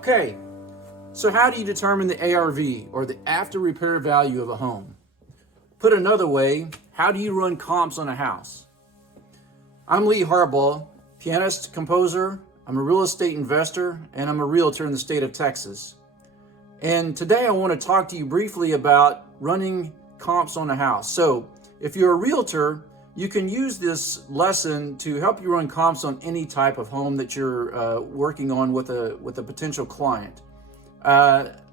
Okay, so how do you determine the ARV, or the after repair value of a home? Put another way, how do you run comps on a house? I'm Lee Harbaugh, pianist, composer, I'm a real estate investor, and I'm a realtor in the state of Texas. And today I want to talk to you briefly about running comps on a house. So if you're a realtor, you can use this lesson to help you run comps on any type of home that you're working on with a potential client.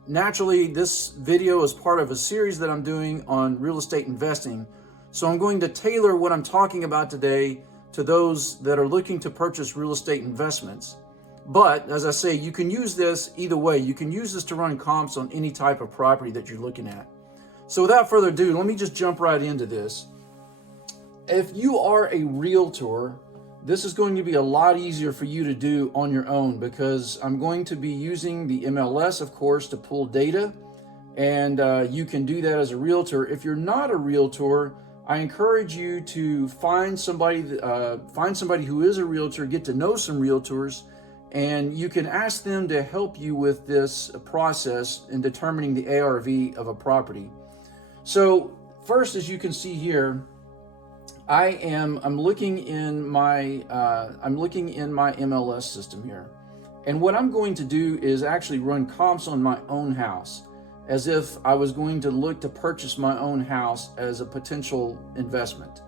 Naturally, this video is part of a series that I'm doing on real estate investing. So I'm going to tailor what I'm talking about today to those that are looking to purchase real estate investments. But as I say, you can use this either way. You can use this to run comps on any type of property that you're looking at. So without further ado, let me just jump right into this. If you are a realtor, this is going to be a lot easier for you to do on your own, because I'm going to be using the MLS, of course, to pull data, and you can do that as a realtor. If you're not a realtor, I encourage you to find somebody who is a realtor, get to know some realtors, and you can ask them to help you with this process in determining the ARV of a property. So first, as you can see here, I'm looking in my MLS system here, and what I'm going to do is actually run comps on my own house, as if I was going to look to purchase my own house as a potential investment.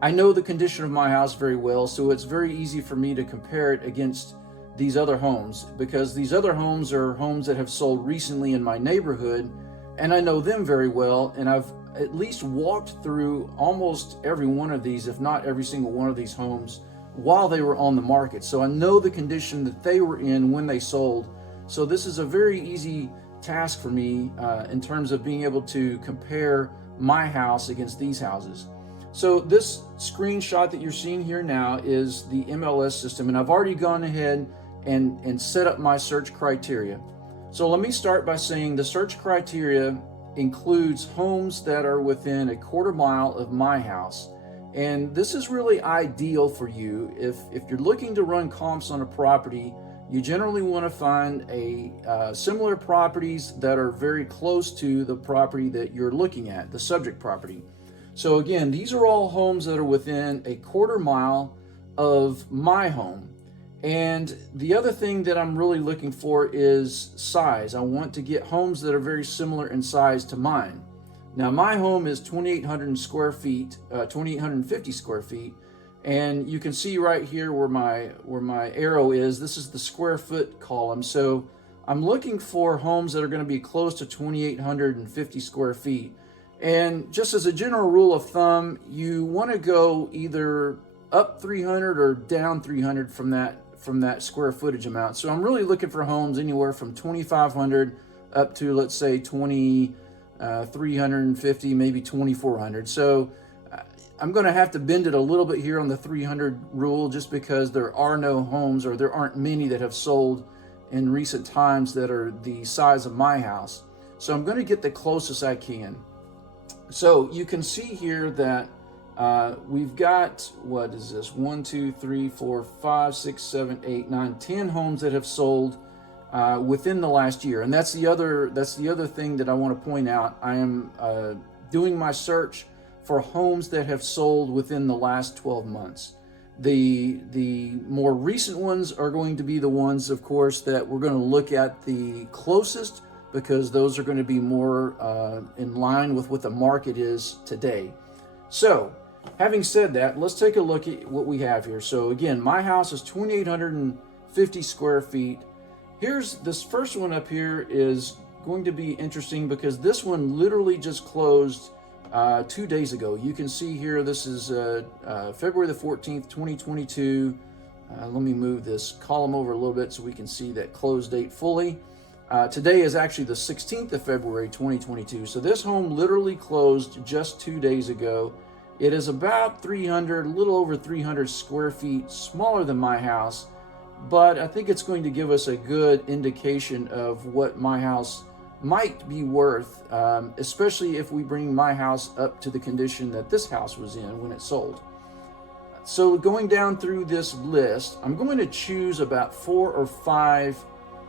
I know the condition of my house very well, so it's very easy for me to compare it against these other homes, because these other homes are homes that have sold recently in my neighborhood, and I know them very well, and I've at least walked through almost every one of these, if not every single one of these homes, while they were on the market. So I know the condition that they were in when they sold. So this is a very easy task for me in terms of being able to compare my house against these houses. So this screenshot that you're seeing here now is the MLS system, and I've already gone ahead and set up my search criteria. So let me start by saying the search criteria includes homes that are within a quarter mile of my house. And this is really ideal for you. If you're looking to run comps on a property, you generally want to find similar properties that are very close to the property that you're looking at, the subject property. So again, these are all homes that are within a quarter mile of my home. And the other thing that I'm really looking for is size. I want to get homes that are very similar in size to mine. Now, my home is 2,800 square feet, 2,850 square feet, and you can see right here where my arrow is. This is the square foot column. So I'm looking for homes that are going to be close to 2,850 square feet. And just as a general rule of thumb, you want to go either up 300 or down 300 from that square footage amount. So I'm really looking for homes anywhere from 2,500 up to, let's say, 2,350, maybe 2,400. So I'm going to have to bend it a little bit here on the 300 rule, just because there are no homes, or there aren't many that have sold in recent times that are the size of my house. So I'm going to get the closest I can. So you can see here that we've got, what is this, 1, 2, 3, 4, 5, 6, 7, 8, 9, 10 homes that have sold within the last year. And that's the other thing that I want to point out. I am doing my search for homes that have sold within the last 12 months. The more recent ones are going to be the ones, of course, that we're going to look at the closest, because those are going to be more in line with what the market is today. So having said that, let's take a look at what we have here. So again, my house is 2,850 square feet. Here's this first one up here is going to be interesting, because this one literally just closed 2 days ago. You can see here, this is February the 14th, 2022. Let me move this column over a little bit so we can see that close date fully. Today is actually the 16th of February, 2022. So this home literally closed just 2 days ago. It is about 300, a little over 300 square feet smaller than my house, but I think it's going to give us a good indication of what my house might be worth, especially if we bring my house up to the condition that this house was in when it sold. So going down through this list, I'm going to choose about 4 or 5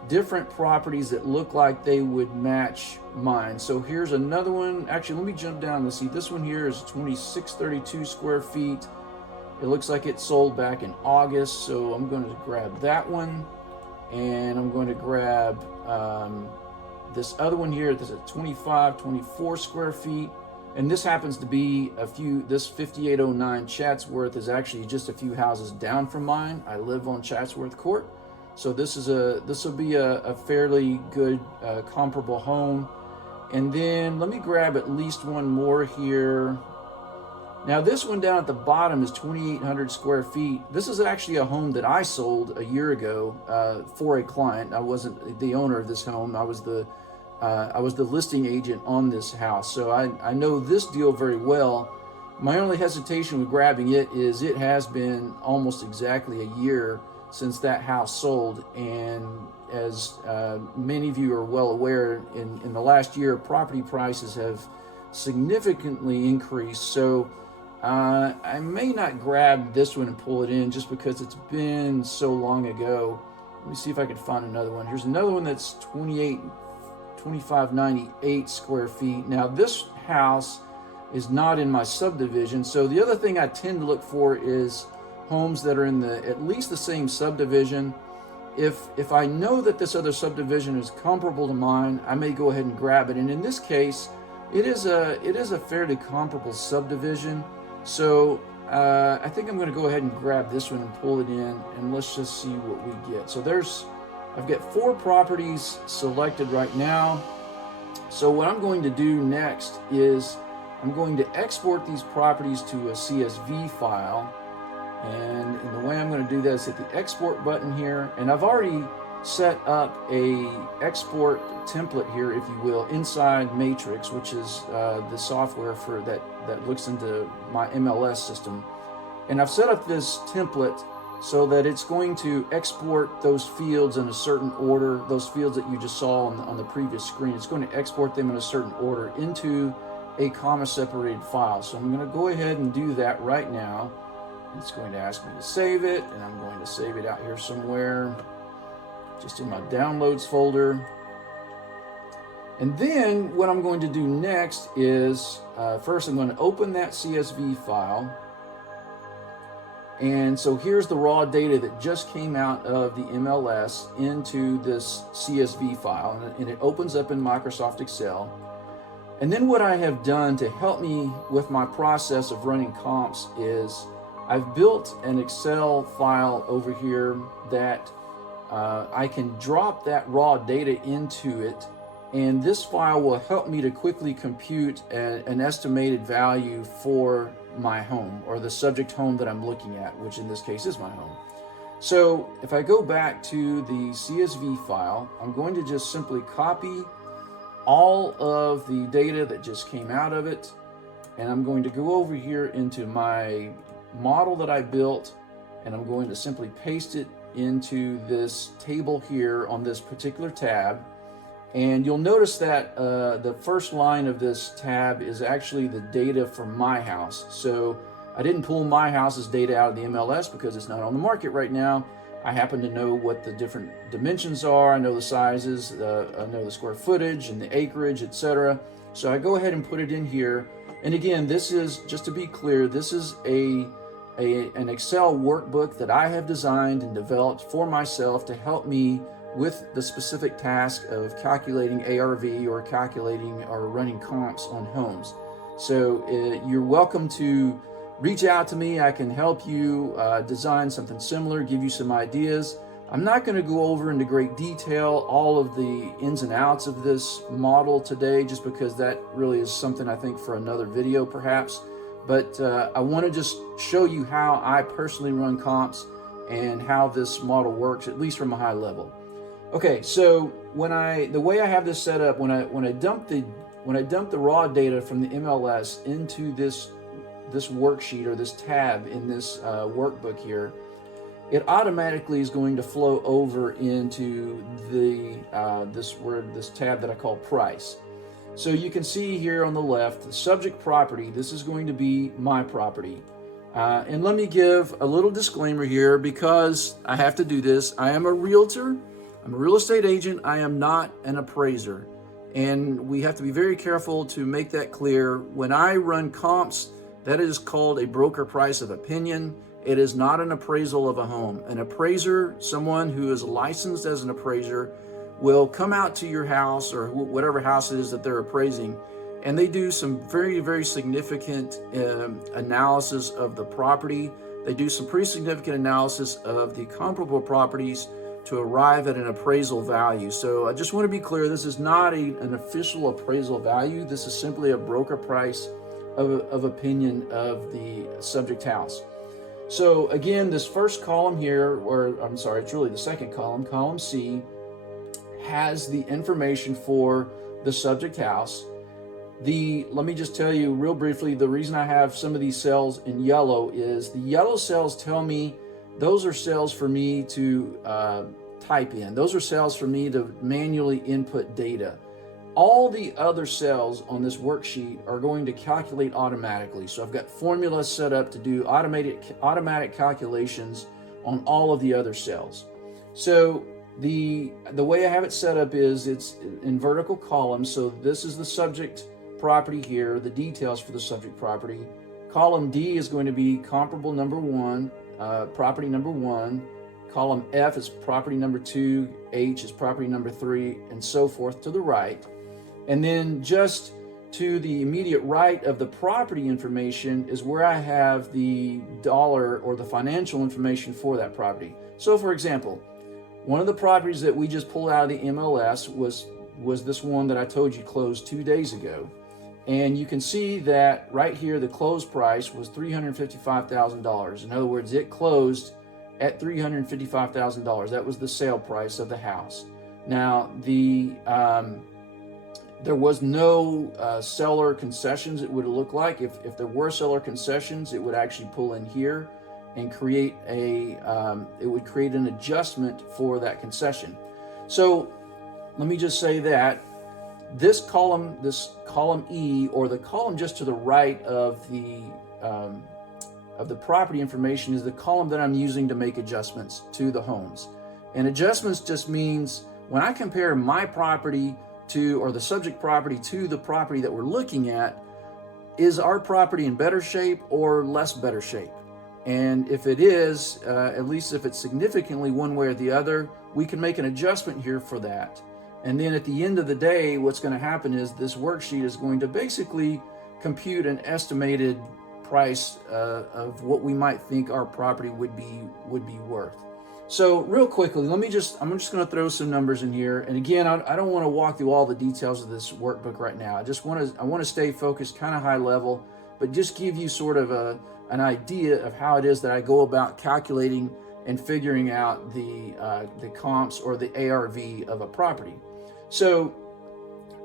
different properties that look like they would match mine. So here's another one. Actually, let me jump down and see. This one here is 2632 square feet. It looks like it sold back in August, so I'm going to grab that one, and I'm going to grab this other one here. This is 2524 square feet, and this happens to be this 5809 Chatsworth is actually just a few houses down from mine. I live on Chatsworth Court. So this will be a fairly good comparable home. And then let me grab at least one more here. Now this one down at the bottom is 2,800 square feet. This is actually a home that I sold a year ago for a client. I wasn't the owner of this home. I was the listing agent on this house. So I know this deal very well. My only hesitation with grabbing it is it has been almost exactly a year since that house sold, and as many of you are well aware, in the last year, property prices have significantly increased. So I may not grab this one and pull it in just because it's been so long ago. Let me see if I can find another one. Here's another one that's 2598 square feet. Now this house is not in my subdivision, so the other thing I tend to look for is homes that are in at least the same subdivision. If I know that this other subdivision is comparable to mine, I may go ahead and grab it. And in this case, it is a fairly comparable subdivision. So I think I'm going to go ahead and grab this one and pull it in, and let's just see what we get. So I've got 4 properties selected right now. So what I'm going to do next is I'm going to export these properties to a CSV file. And the way I'm going to do that is hit the export button here, and I've already set up a export template here, if you will, inside Matrix, which is the software for that looks into my MLS system. And I've set up this template so that it's going to export those fields in a certain order, those fields that you just saw on the previous screen. It's going to export them in a certain order into a comma separated file. So I'm going to go ahead and do that right now. It's going to ask me to save it, and I'm going to save it out here somewhere, just in my downloads folder. And then what I'm going to do next is, first I'm going to open that CSV file. And so here's the raw data that just came out of the MLS into this CSV file, and it opens up in Microsoft Excel. And then what I have done to help me with my process of running comps is I've built an Excel file over here that I can drop that raw data into it, and this file will help me to quickly compute an estimated value for my home, or the subject home that I'm looking at, which in this case is my home. So if I go back to the CSV file, I'm going to just simply copy all of the data that just came out of it, and I'm going to go over here into my model that I built, and I'm going to simply paste it into this table here on this particular tab. And you'll notice that the first line of this tab is actually the data for my house. So I didn't pull my house's data out of the MLS because it's not on the market right now. I happen to know what the different dimensions are. I know the sizes, I know the square footage and the acreage, etc. So I go ahead and put it in here. And again, this is, just to be clear, this is an Excel workbook that I have designed and developed for myself to help me with the specific task of calculating ARV or calculating or running comps on homes. So you're welcome to reach out to me. I can help you design something similar, give you some ideas. I'm not going to go over into great detail all of the ins and outs of this model today, just because that really is something I think for another video perhaps. But I want to just show you how I personally run comps and how this model works, at least from a high level. Okay, so the way I have this set up, when I dump the raw data from the MLS into this worksheet or this tab in this workbook here, it automatically is going to flow over into this tab that I call price. So you can see here on the left, the subject property, this is going to be my property. And let me give a little disclaimer here, because I have to do this. I am a realtor. I'm a real estate agent. I am not an appraiser. And we have to be very careful to make that clear. When I run comps, that is called a broker price of opinion. It is not an appraisal of a home. An appraiser, someone who is licensed as an appraiser, will come out to your house or whatever house it is that they're appraising, and they do some very, very significant analysis of the property. They do some pretty significant analysis of the comparable properties to arrive at an appraisal value. So I just want to be clear, this is not an official appraisal value. This is simply a broker price of opinion of the subject house. So again, this first column here, or I'm sorry, it's really the second column, column C, has the information for the subject house. Let me just tell you real briefly, the reason I have some of these cells in yellow is the yellow cells tell me those are cells for me to type in. Those are cells for me to manually input data. All the other cells on this worksheet are going to calculate automatically. So I've got formulas set up to do automatic calculations on all of the other cells. So the way I have it set up is it's in vertical columns. So this is the subject property here, the details for the subject property. Column D is going to be comparable number 1, property number 1. Column F is property number 2, H is property number 3, and so forth to the right. And then just to the immediate right of the property information is where I have the dollar or the financial information for that property. So for example, one of the properties that we just pulled out of the MLS was this one that I told you closed 2 days ago. And you can see that right here, the close price was $355,000. In other words, it closed at $355,000. That was the sale price of the house. Now, there was no seller concessions, it would look like. If there were seller concessions, it would actually pull in here and create it would create an adjustment for that concession. So let me just say that this column E, or the column just to the right of the property information, is the column that I'm using to make adjustments to the homes. And adjustments just means when I compare my property to, or the subject property to the property that we're looking at, is our property in better shape or less better shape? And if it is, at least if it's significantly one way or the other, we can make an adjustment here for that. And then at the end of the day, what's going to happen is this worksheet is going to basically compute an estimated price of what we might think our property would be worth. So real quickly, I'm just going to throw some numbers in here. And again, I don't want to walk through all the details of this workbook right now. I want to stay focused, kind of high level, but just give you sort of an idea of how it is that I go about calculating and figuring out the comps or the ARV of a property. So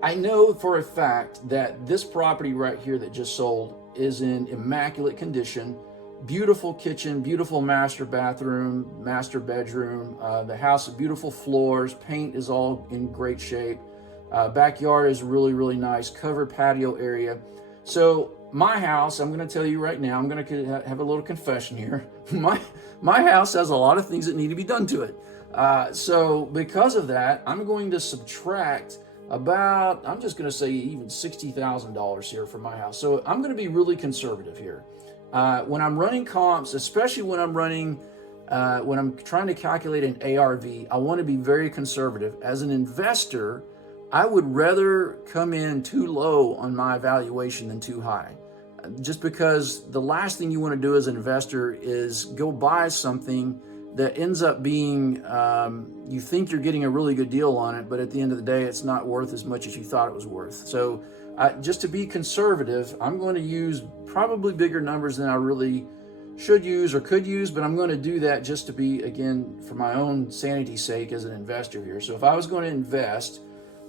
I know for a fact that this property right here that just sold is in immaculate condition. Beautiful kitchen, beautiful master bathroom, master bedroom. The house has beautiful floors. Paint is all in great shape. Backyard is really, really nice. Covered patio area. So my house, I'm going to tell you right now, I'm going to have a little confession here. My house has a lot of things that need to be done to it. So because of that, I'm going to subtract about, I'm just going to say even $60,000 here for my house. So I'm going to be really conservative here. When I'm running comps, especially when I'm trying to calculate an ARV, I want to be very conservative. As an investor, I would rather come in too low on my valuation than too high. Just because the last thing you want to do as an investor is go buy something that ends up being, you think you're getting a really good deal on it, but at the end of the day, it's not worth as much as you thought it was worth. So just to be conservative, I'm going to use probably bigger numbers than I really should use or could use, but I'm going to do that just to be, again, for my own sanity's sake as an investor here. So if I was going to invest,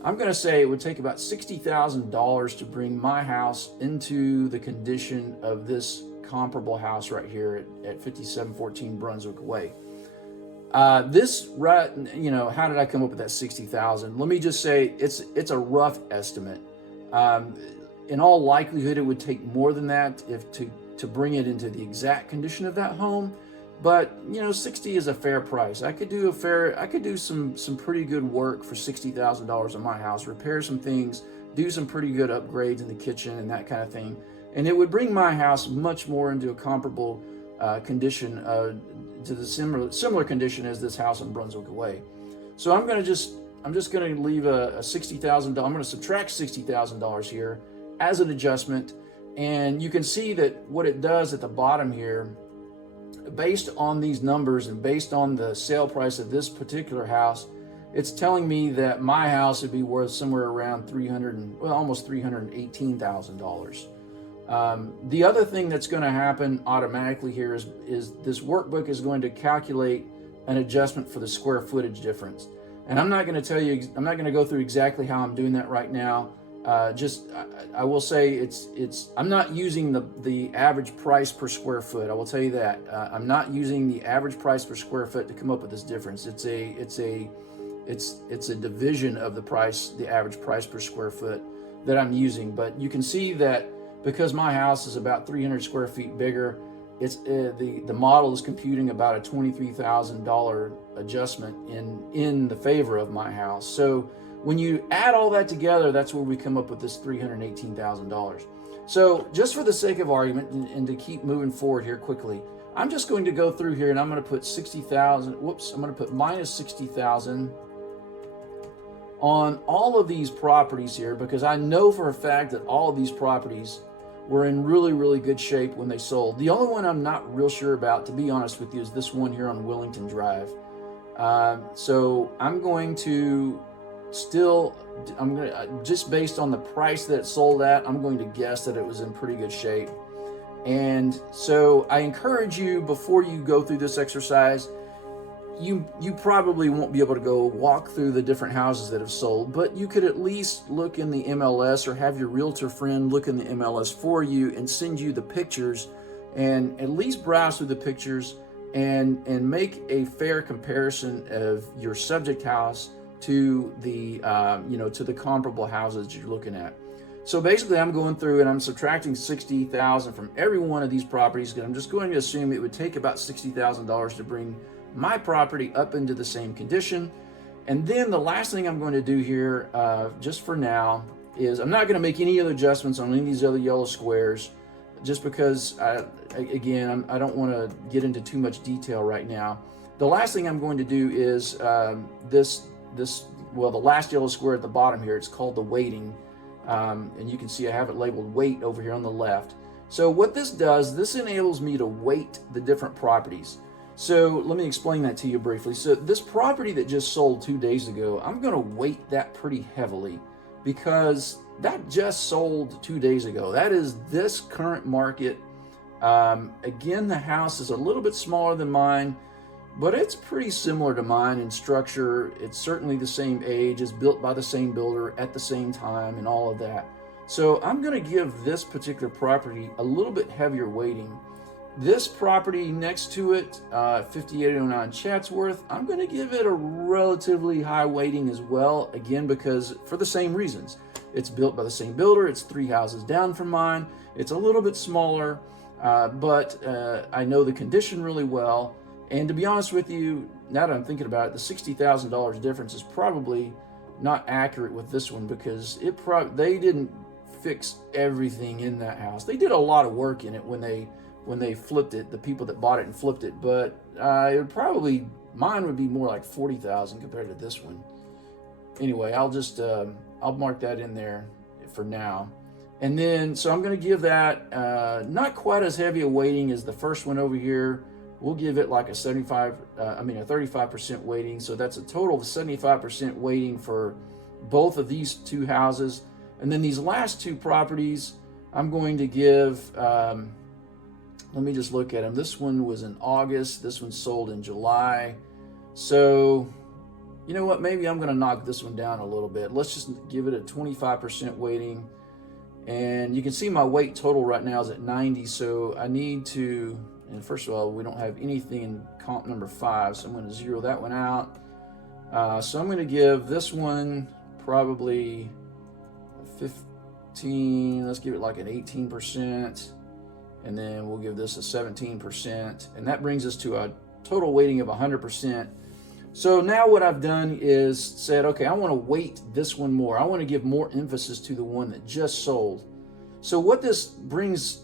I'm going to say it would take about $60,000 to bring my house into the condition of this comparable house right here at 5714 Brunswick Way. How did I come up with that 60,000? Let me just say it's a rough estimate. In all likelihood, it would take more than that to bring it into the exact condition of that home. But 60 is a fair price. I could do some pretty good work for $60,000 on my house, repair some things, do some pretty good upgrades in the kitchen and that kind of thing, and it would bring my house much more into a comparable condition to the similar condition as this house in Brunswick Way. So I'm just going to leave a $60,000. I'm going to subtract $60,000 here as an adjustment, and you can see that what it does at the bottom here, based on these numbers and based on the sale price of this particular house, it's telling me that my house would be worth somewhere around almost $318,000. The other thing that's going to happen automatically here is this workbook is going to calculate an adjustment for the square footage difference. And I'm not going to go through exactly how I'm doing that right now. I will say I'm not using the average price per square foot. I will tell you that. I'm not using the average price per square foot to come up with this difference. It's a division of the average price per square foot that I'm using. But you can see that because my house is about 300 square feet bigger, it's the model is computing about a $23,000 adjustment in the favor of my house. So when you add all that together, that's where we come up with this $318,000. So just for the sake of argument and to keep moving forward here quickly, I'm just going to go through here and I'm going to put I'm going to put minus 60,000 on all of these properties here, because I know for a fact that all of these properties were in really, really good shape when they sold. The only one I'm not real sure about, to be honest with you, is this one here on Willington Drive. So I'm going to just based on the price that it sold at, I'm going to guess that it was in pretty good shape. And so I encourage you, before you go through this exercise, you probably won't be able to go walk through the different houses that have sold, but you could at least look in the MLS or have your realtor friend look in the MLS for you and send you the pictures, and at least browse through the pictures and make a fair comparison of your subject house to the to the comparable houses that you're looking at. So basically, I'm going through and I'm subtracting $60,000 from every one of these properties, because I'm just going to assume it would take about $60,000 to bring my property up into the same condition. And then the last thing I'm going to do here, just for now, is I'm not going to make any other adjustments on any of these other yellow squares, just because I don't want to get into too much detail right now. The last thing I'm going to do is the last yellow square at the bottom here, it's called the weighting. And you can see I have it labeled weight over here on the left. So what this does, this enables me to weight the different properties. So let me explain that to you briefly. So this property that just sold 2 days ago, I'm going to weight that pretty heavily, because that just sold 2 days ago. That is this current market. Again, the house is a little bit smaller than mine, but it's pretty similar to mine in structure. It's certainly the same age, it's built by the same builder at the same time and all of that. So I'm going to give this particular property a little bit heavier weighting. This property next to it, 5809 Chatsworth, I'm going to give it a relatively high weighting as well, again, because for the same reasons. It's built by the same builder, it's 3 houses down from mine, it's a little bit smaller, but I know the condition really well. And to be honest with you, now that I'm thinking about it, the $60,000 difference is probably not accurate with this one, because they didn't fix everything in that house. They did a lot of work in it when they flipped it, the people that bought it and flipped it, but mine would be more like $40,000 compared to this one. Anyway, I'll mark that in there for now. And then, so I'm going to give that not quite as heavy a weighting as the first one over here. We'll give it like a 35% weighting. So that's a total of 75% weighting for both of these two houses. And then these last two properties, I'm going to give, let me just look at them. This one was in August. This one sold in July. So, you know what? Maybe I'm going to knock this one down a little bit. Let's just give it a 25% weighting. And you can see my weight total right now is at 90. So I need to, and first of all, we don't have anything in comp number 5. So I'm going to zero that one out. So I'm going to give this one probably 15. Let's give it like an 18%. and then we'll give this a 17%, and that brings us to a total weighting of 100%. So now what I've done is said, okay, I want to weight this one more. I want to give more emphasis to the one that just sold. So what this brings,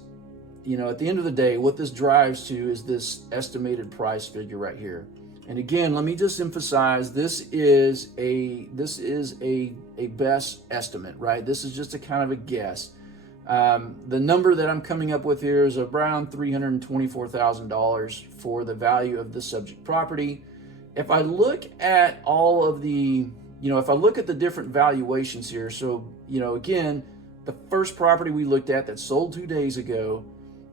at the end of the day, what this drives to is this estimated price figure right here. And again, let me just emphasize, this is a best estimate, right? This is just a kind of a guess. The number that I'm coming up with here is around $324,000 for the value of the subject property. If I look at all of the, if I look at the different valuations here, so, again, the first property we looked at that sold 2 days ago,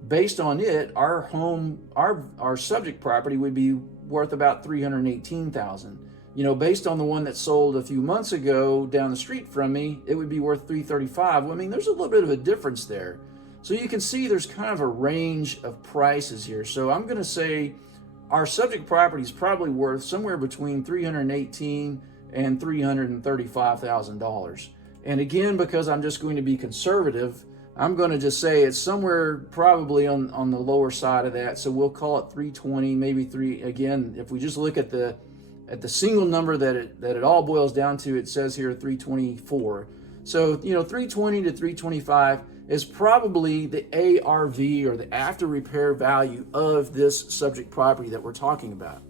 based on it, our home, our subject property would be worth about $318,000. Based on the one that sold a few months ago down the street from me, it would be worth $335,000. Well, I mean, there's a little bit of a difference there. So you can see there's kind of a range of prices here. So I'm going to say our subject property is probably worth somewhere between $318,000 and $335,000. And again, because I'm just going to be conservative, I'm going to just say it's somewhere probably on the lower side of that. So we'll call it 320, maybe three. Again, if we just look at the single number that it all boils down to, it says here 324. So 320 to 325 is probably the ARV, or the after repair value of this subject property that we're talking about.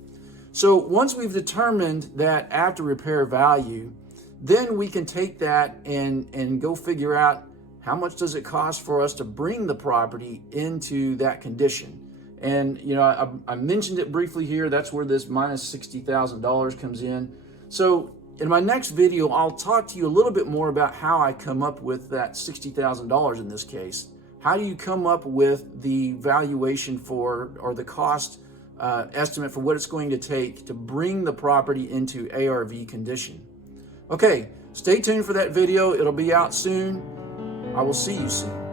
So once we've determined that after repair value, then we can take that and go figure out how much does it cost for us to bring the property into that condition. And I mentioned it briefly here. That's where this minus $60,000 comes in. So in my next video, I'll talk to you a little bit more about how I come up with that $60,000 in this case. How do you come up with the valuation for, or the cost estimate for what it's going to take to bring the property into ARV condition? Okay, stay tuned for that video. It'll be out soon. I will see you soon.